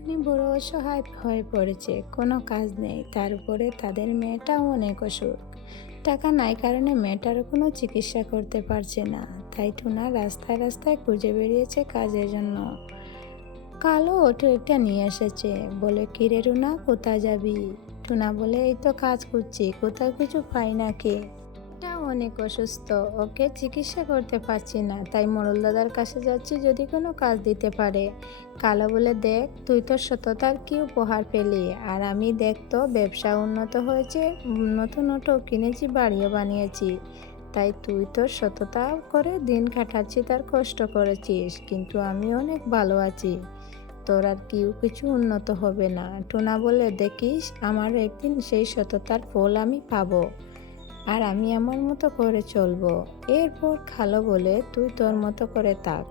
উনি বড় অসহায় হয়ে পড়েছে, কোনো কাজ নেই, তার উপরে তাদের মেয়েটাও অনেক অসুখ। টাকা নাই কারণে মেয়েটারও কোনো চিকিৎসা করতে পারছে না। তাই টুনা রাস্তায় রাস্তায় খুঁজে বেরিয়েছে কাজের জন্য। কালো অটো একটা নিয়ে এসেছে, বলে কিরে টুনা কোথায় যাবি? টুনা বলে এই তো কাজ করছি, কোথাও কিছু পাই না। কে এটা অনেক অসুস্থ, ওকে চিকিৎসা করতে পারছি না, তাই মোড়ল দাদার কাছে যাচ্ছি, যদি কোনো কাজ দিতে পারে। কালো বলে দেখ তুই তোর সততার কি উপহার পেলি, আর আমি দেখ তো ব্যবসা উন্নত হয়েছে, নতুন অটো কিনেছি, বাড়িও বানিয়েছি, তাই তুই তোর সততা করে দিন কাটাচ্ছি, তার কষ্ট করেছিস, কিন্তু আমি অনেক ভালো আছি, তোর আর কিছু উন্নত হবে না। টুনা বলে দেখিস আমার একদিন সেই সততার ফল আমি পাবো, আর আমি আমার মতো করে চলবো। এরপর কালো বলে তুই তোর মতো করে থাক।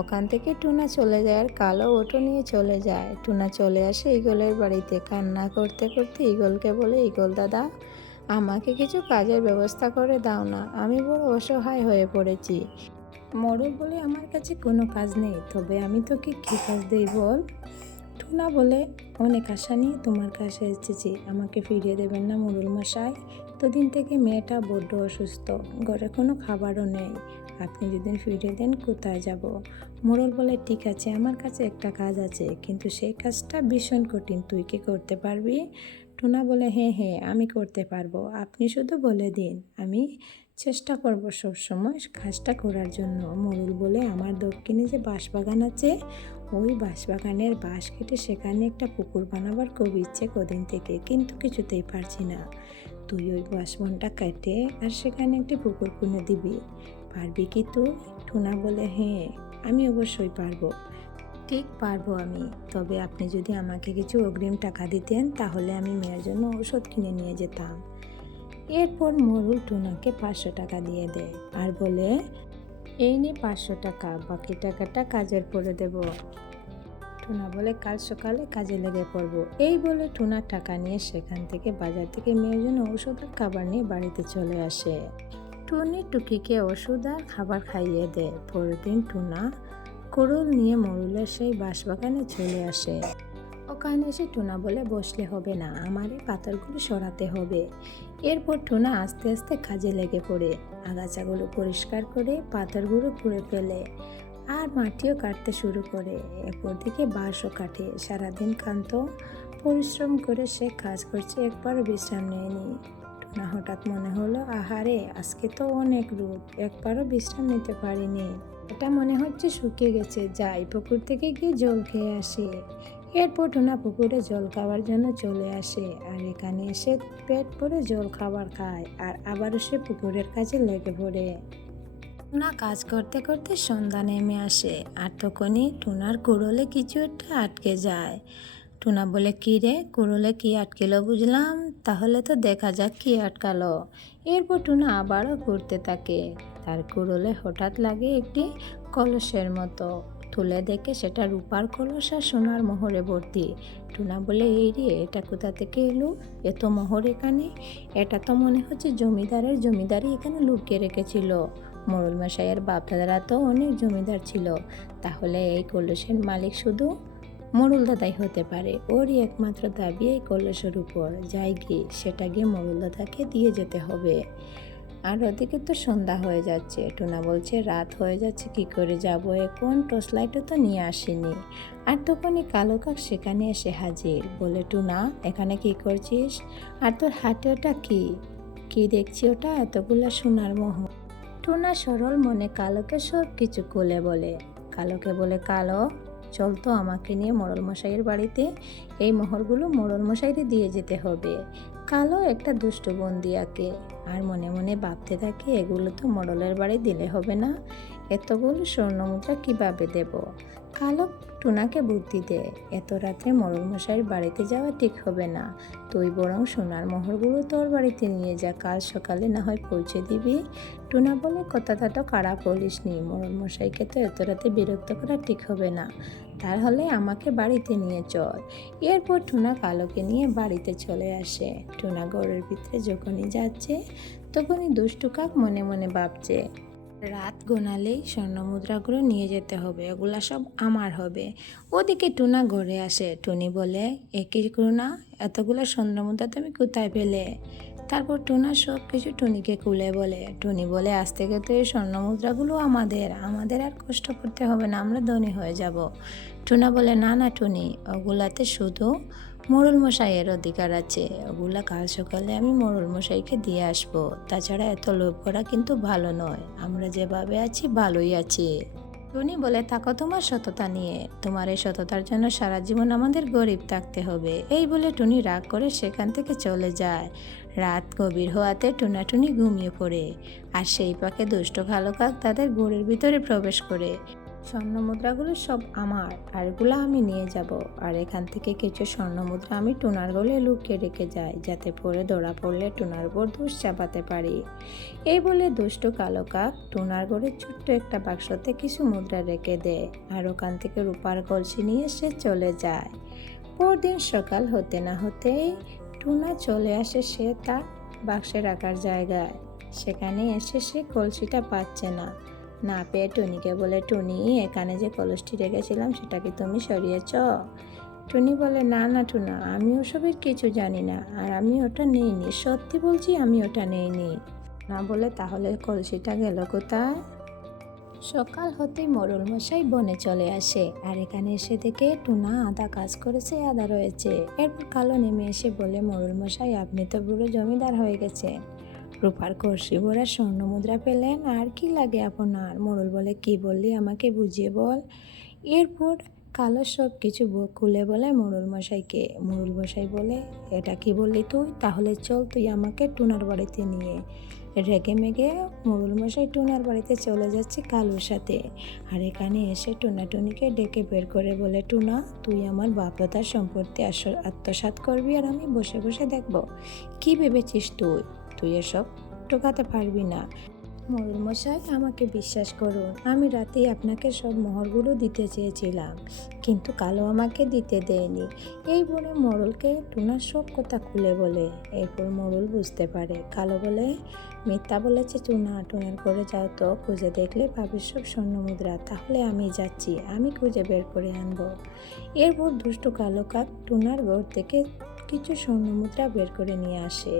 ওখান থেকে টুনা চলে যায় আর কালো অটো নিয়ে চলে যায়। টুনা চলে আসে ঈগলের বাড়িতে, কান্না করতে করতে ঈগলকে বলে, ঈগল দাদা আমাকে কিছু কাজের ব্যবস্থা করে দাও না, আমি বড় অসহায় হয়ে পড়েছি। মোড়ল বলে আমার কাছে কোনো কাজ নেই, তবে আমি তোকে কী কাজ দেই বল? টুনা বলে অনেক আশা নিয়ে তোমার কাছে এসেছি, আমাকে ফিরিয়ে দেবেন না মোড়ল মশাই? দুদিন থেকে মেয়েটা বড্ড অসুস্থ, ঘরে কোনো খাবারও নেই, আপনি যদি ফিরিয়ে দেন কোথায় যাব? মোড়ল বলে ঠিক আছে, আমার কাছে একটা কাজ আছে, কিন্তু সেই কাজটা ভীষণ কঠিন, তুই কি করতে পারবি? টুনা বলে হ্যাঁ হ্যাঁ আমি করতে পারবো, আপনি শুধু বলে দিন, আমি চেষ্টা করব সবসময় কাজটা করার জন্য। মোড়ল বলে আমার দক্ষিণে যে বাঁশবাগান আছে, ওই বাঁশবাগানের বাঁশ কেটে সেখানে একটা পুকুর বানাবার খুব ইচ্ছে কদিন থেকে, কিন্তু কিছুতেই পারছি না। তুই ওই বাঁশবনটা কেটে আর সেখানে একটি পুকুর খুঁড়ে দিবি, পারবি কি তুই? টুনা বলে হ্যাঁ আমি অবশ্যই পারবো, ঠিক পারবো আমি, তবে আপনি যদি আমাকে কিছু অগ্রিম টাকা দিতেন তাহলে আমি মেয়ের জন্য ওষুধ কিনে নিয়ে যেতাম। এরপর মোড়ল টুনাকে 500 টাকা দিয়ে দেয় আর বলে এই নে 500 টাকা, বাকি টাকাটা কাজের পরে দেব। টুনা বলে কাল সকালে কাজে লেগে পড়বো। এই বলে টুনা টাকা নিয়ে সেখান থেকে বাজার থেকে মেয়ের জন্য ওষুধ আর খাবার নিয়ে বাড়িতে চলে আসে। টুনি টুকিকে ওষুধ আর খাবার খাইয়ে দেয়। পরের দিন টুনা কুড়ুল নিয়ে মোড়লের সেই বাঁশবাগানে চলে আসে। ওখানে এসে টুনা বলে বসলে হবে না, আমার এই পাথরগুলো সরাতে হবে। এরপর টুনা আস্তে আস্তে কাজে লেগে পড়ে, আগাছাগুলো পরিষ্কার করে পাথরগুলো খুঁড়ে ফেলে আর মাটিও কাটতে শুরু করে। এরপর দিকে বাঁশও কাটে। সারাদিন ক্লান্ত পরিশ্রম করে সে কাজ করছে, একবারও বিশ্রাম নেয়নি। টুনা হঠাৎ মনে হলো, আহারে আজকে তো অনেক রোদ, একবারও বিশ্রাম নিতে পারিনি, এটা মনে হচ্ছে শুকিয়ে গেছে, যাই পুকুর থেকে গিয়ে জল খেয়ে আসি। এরপর টুনা পুকুরে জল খাওয়ার জন্য চলে আসে, আর এখানে এসে পেট ভরে জল খাবার খায় আর আবারও সে পুকুরের কাছে লেগে পড়ে। টুনা কাজ করতে করতে সন্ধ্যা নেমে আসে, আর তখনই টুনার কুড়োলে কিছু একটা আটকে যায়। টুনা বলে কি রে, কুড়োলে কি আটকেলো বুঝলাম, তাহলে তো দেখা যাক কি আটকালো। এরপর টুনা আবারও ঘুরতে থাকে, তার কুড়োলে হঠাৎ লাগে একটি কলসের মতো, তুলে দেখে সেটা রূপার কলস আর সোনার মোহরে ভর্তি। টুনা বলে এই রে, এটা কোথা থেকে এলো, এত মোহর এখানে, এটা তো মনে হচ্ছে জমিদারের জমিদারি এখানে লুকিয়ে রেখেছিল, মোড়ল মশাইয়ের বাপদাদারা তো অনেক জমিদার ছিল, তাহলে এই কলসের মালিক শুধু মোড়ল দাদাই হতে পারে, ওরই একমাত্র দাবি এই কলসের উপর, যাই গিয়ে সেটা গিয়ে মোড়ল দাদাকে দিয়ে যেতে হবে। আর ওদিকে তো সন্ধ্যা হয়ে যাচ্ছে, টুনা বলছে রাত হয়ে যাচ্ছে, কি করে যাব এখন, টর্চ লাইটও তো নিয়ে আসিনি। আর তখনই কালো কাক সেখানে এসে হাজির, বলে টুনা এখানে কি করছিস, আর তোর হাতে ওটা কি, কি দেখছি ওটা, এতগুলো সোনার মোহর। টুনা সরল মনে কালোকে সব কিছু খুলে বলে। কালোকে বলে কালো চল তো আমাকে নিয়ে মোড়ল মশাইয়ের বাড়িতে, এই মোহরগুলো মোড়ল মশাইকে দিয়ে যেতে হবে। কালো একটা দুষ্ট বন্দি আঁকে আর মনে মনে ভাবতে থাকে এগুলো তো মোড়লের বাড়ি দিলে হবে না, এতগুলো স্বর্ণমুদ্রা কিভাবে দেব। কালো টুনাকে বুদ্ধি দেয়, এত রাত্রে মোড়ল মশাইয়ের বাড়িতে যাওয়া ঠিক হবে না, তুই বরং সোনার মোহরগুলো তোর বাড়িতে নিয়ে যা, কাল সকালে না হয় পৌঁছে দিবি। টুনা বলে কথাটা তো খারাপ বলিস নি, মোড়ল মশাইকে তো এত রাতে বিরক্ত করা ঠিক হবে না, তাহলে আমাকে বাড়িতে নিয়ে চল। এরপর টুনা কালোকে নিয়ে বাড়িতে চলে আসে। টুনা ঘরের ভিতরে যখনই যাচ্ছে তখনই দুষ্টু কাক মনে মনে ভাবছে রাত গোনালেই স্বর্ণ মুদ্রাগুলো নিয়ে যেতে হবে, ওগুলা সব আমার হবে। ওদিকে টুনা ঘরে আসে। টুনি বলে, একই টুনা, এতগুলো স্বর্ণ মুদ্রা তুমি কোথায় পেলে? তারপর টুনা সব কিছু টুনিকে খুলে বলে। টুনি বলে, আজ থেকে তো এই স্বর্ণ মুদ্রাগুলো আমাদের আমাদের আর কষ্ট করতে হবে না, আমরা ধনী হয়ে যাব। টুনা বলে, না না টুনি, ওগুলাতে শুধু মোড়ল মশাইয়ের অধিকার আছে, ওগুলা কাল সকালে আমি মোড়ল মশাইকে দিয়ে আসবো। তাছাড়া এত লোভ করা কিন্তু ভালো নয়, আমরা যেভাবে আছি ভালোই আছি। টুনি বলে, থাকো তোমার সততা নিয়ে, তোমার এই সততার জন্য সারা জীবন আমাদের গরিব থাকতে হবে। এই বলে টুনি রাগ করে সেখান থেকে চলে যায়। রাত গভীর হওয়াতে টুনাটুনি ঘুমিয়ে পড়ে। আর সেই পাকে দুষ্ট কালো কাক তাদের ঘরের ভিতরে প্রবেশ করে। স্বর্ণ মুদ্রাগুলো সব আমার, আর এগুলো আমি নিয়ে যাব। আর এখান থেকে কিছু স্বর্ণ মুদ্রা আমি টুনার গলে লুকিয়ে রেখে যাই, যাতে পরে ধরা পড়লে টুনার উপর দোষ চাপাতে পারি। এই বলে দুষ্টু কালো কাক টুনার ঘরে ছোট্ট একটা বাক্সতে কিছু মুদ্রা রেখে দেয়, আর ওখান থেকে রূপার কলসি নিয়ে সে চলে যায়। পরদিন সকাল হতে না হতেই টুনা চলে আসে সে তার বাক্সে রাখার জায়গায়। সেখানে এসে সে কলসিটা পাচ্ছে না। না পেয়ে টুনিকে বলে, টুনি, এখানে যে কলসটি রেখেছিলাম সেটা কি তুমি সরিয়েছ? টুনি বলে, না না টুনা, আমি ওসবের কিছু জানি না, আর আমি ওটা নেইনি, সত্যি বলছি আমি ওটা নেইনি। না বলে, তাহলে কলসিটা গেল কোথায়? সকাল হতেই মোড়ল মশাই বনে চলে আসে, আর এখানে এসে দেখে টুনা আধা কাজ করেছে আধা রয়েছে। এরপর কালো নেমে এসে বলে, মোড়ল মশাই, আপনি তো বুড়ো জমিদার হয়ে গেছে, রূপার কলসি ভরা স্বর্ণ মুদ্রা পেলেন, আর কি লাগে আপনার? মোড়ল বলে, কি বললি আমাকে বুঝিয়ে বল। এরপর কালো সব কিছু খুলে বলে মোড়ল মশাইকে। মোড়ল মশাই বলে, এটা কি বললি তুই? তাহলে চল তুই আমাকে টুনার বাড়িতে নিয়ে। রেগে মেগে মোড়ল মশাই টুনার বাড়িতে চলে যাচ্ছে কালোর সাথে। আর এখানে এসে টুনাটুনিকে ডেকে বের করে বলে, টুনা, তুই আমার বাপদাদার সম্পত্তি আত্মসাৎ করবি, আর আমি বসে বসে দেখব? কি ভেবেছিস তুই? তুই এসব টোকাতে পারবি না। মোড়ল মশাই, আমাকে বিশ্বাস করুন, আমি রাতেই আপনাকে সব মোহরগুলো দিতে চেয়েছিলাম, কিন্তু কালো আমাকে দিতে দেয়নি। এই বলে মোড়লকে টুনার সব কথা খুলে বলে। এরপর মোড়ল বুঝতে পারে কালো বলে মিথ্যা বলেছে। টুনার করে যাও তো, খুঁজে দেখলে পাবে সব স্বর্ণ মুদ্রা। তাহলে আমি যাচ্ছি, আমি খুঁজে বের করে আনবো। এরপর দুষ্টু কালো কাক টুনার ঘর থেকে কিছু স্বর্ণ মুদ্রা বের করে নিয়ে আসে,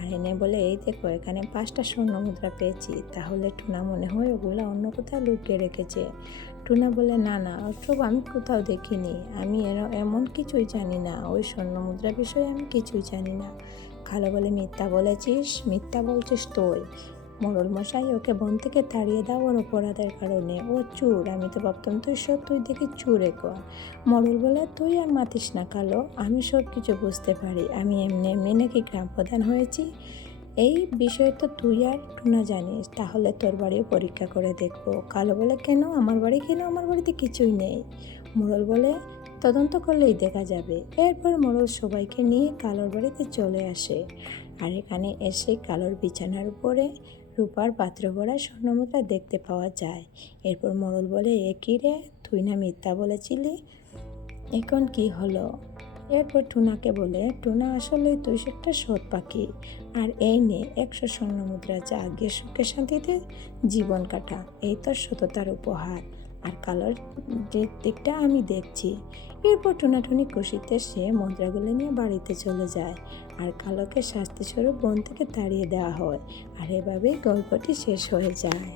আর এনে বলে, এই দেখো, এখানে 5টা স্বর্ণ মুদ্রা পেয়েছি। তাহলে টুনা মনে হয় ওগুলো অন্য কোথাও লুকিয়ে রেখেছে। টুনা বলে, না না, ওসব আমি কোথাও দেখিনি, আমি এমন কিছুই জানি না, ওই স্বর্ণ মুদ্রা বিষয়ে আমি কিছুই জানি না। কালো বলে, মিথ্যা বলেছিস, মিথ্যা বলছিস তুই। মোড়ল মশাই, ওকে বন থেকে তাড়িয়ে দাও ওর অপরাধের কারণে, ও চোর। আমি তো ভাবতাম তুই দেখি চোর একর। মোড়ল বলে, তুই আর মাতিস না কালো, আমি সব কিছু বুঝতে পারি, আমি এমনি এমনি নাকি গ্রাম প্রধান হয়েছি, এই বিষয়ে তো তুই আর টুনা জানিস, তাহলে তোর বাড়িও পরীক্ষা করে দেখবো। কালো বলে, কেন আমার বাড়ি? কেন আমার বাড়িতে কিছুই নেই। মোড়ল বলে, তদন্ত করলেই দেখা যাবে। এরপর মোড়ল সবাইকে নিয়ে কালোর বাড়িতে চলে আসে, আর এখানে এসে কালোর বিছানার উপরে রূপার পাত্র ভরা স্বর্ণমুদ্রা দেখতে পাওয়া যায়। এরপর মোড়ল বলে, এ কী রে, তুই না মিথ্যা বলেছিলি, এখন কি হলো? এরপর টুনাকে বলে, টুনা, আসলে তুই একটা সৎ পাখি, আর এই নে 100 স্বর্ণ মুদ্রা, যা গিয়ে সুখে শান্তিতে জীবন কাটা, এই তোর সততার উপহার। আর কালোর যে দিকটা আমি দেখছি। এরপর টুনাটুনি খুশিতে সে মুদ্রাগুলো নিয়ে বাড়িতে চলে যায়, আর কালোকে শাস্তিস্বরূপ বন থেকে তাড়িয়ে দেওয়া হয়। আর এভাবেই গল্পটি শেষ হয়ে যায়।